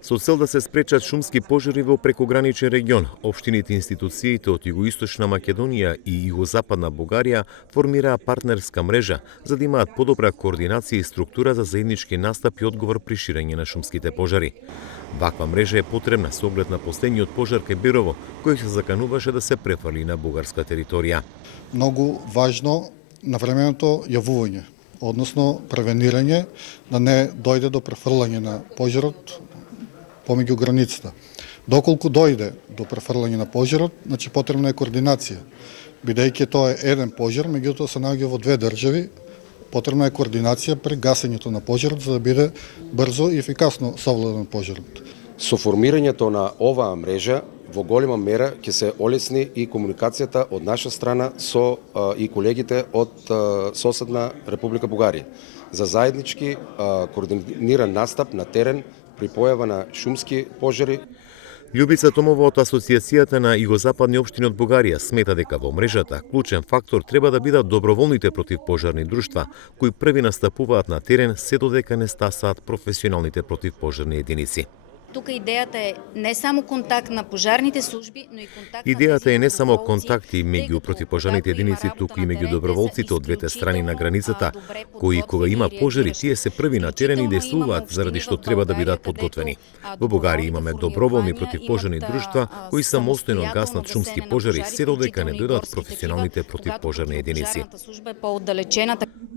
Со цел да се спречат шумски пожари во прекограничен регион, општините и институциите од Југоисточна Македонија и Југозападна Бугарија формираа партнерска мрежа за да имаат подобра координација и структура за заеднички настап и одговор при ширење на шумските пожари. Ваква мрежа е потребна со оглед на последниот пожар кај Берово, кој се закануваше да се префрли на бугарска територија. Многу важно навременото јавување, односно превенирање да не дојде до префрлање на пожарот помеѓу границата. Доколку дојде до префрлање на пожарот, значи потребна е координација. Бидејќи тоа е еден пожар, меѓутоа се наоѓа во две држави, потребна е координација при гасењето на пожарот за да биде брзо и ефикасно совладан пожарот. Со формирањето на оваа мрежа во голема мера ќе се олесни и комуникацијата од наша страна со и колегите од соседна Република Бугарија за заеднички координиран настап на терен при појава на шумски пожари. Љубица Томова од Асоциацијата на југозападни општини од Бугарија смета дека во мрежата клучен фактор треба да бидат доброволните противпожарни друштва, кои први настапуваат на терен се додека не стасаат професионалните противпожарни единици. Тука идејата е не само контакт на пожарните служби, но и контакт на Идејата е не само контакти меѓу противпожарните единици, туку и меѓу доброволците од двете страни на границата, кои кога има пожари, тие се први на терен и действуваат заради што треба да бидат подготвени. Во Бугарија имаме доброволни противпожарни друштва кои самостојно гаснат шумски пожари се додека не дојдат професионалните противпожарни единици.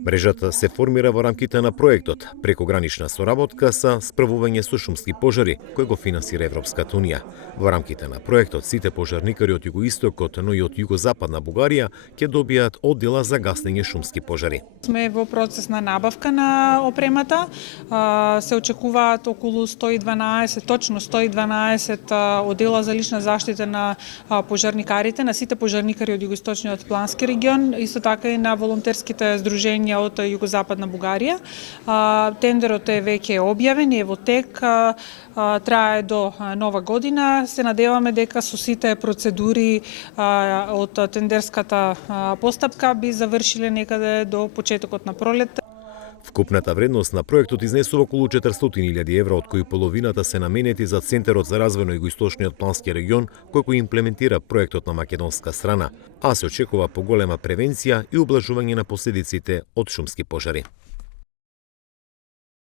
Мрежата се формира во рамките на проектот Прекогранична соработка со справување со шумски пожари, кој го финансира Европската унија. Во рамките на проектот сите пожарникари од југоистокот, но и од југозападна Бугарија ќе добијат оддела за гаснење шумски пожари. Сме во процес на набавка на опремата. Се очекуваат околу 112, точно 112 оддела за лична заштита на пожарникарите, на сите пожарникари од југоисточниот плански регион, исто така и на волонтерските здруженја од југозападна Бугарија. Тендерот е веќе објавен и е во тек, трае до нова година. Се надеваме дека со сите процедури од тендерската постапка би завршиле некаде до почетокот на пролет. Вкупната вредност на проектот изнесува околу 400.000 евра, од кои половината се наменети за Центарот за развој на југоисточниот плански регион, кој имплементира проектот на македонска страна, а се очекува поголема превенција и ублажување на последиците од шумски пожари.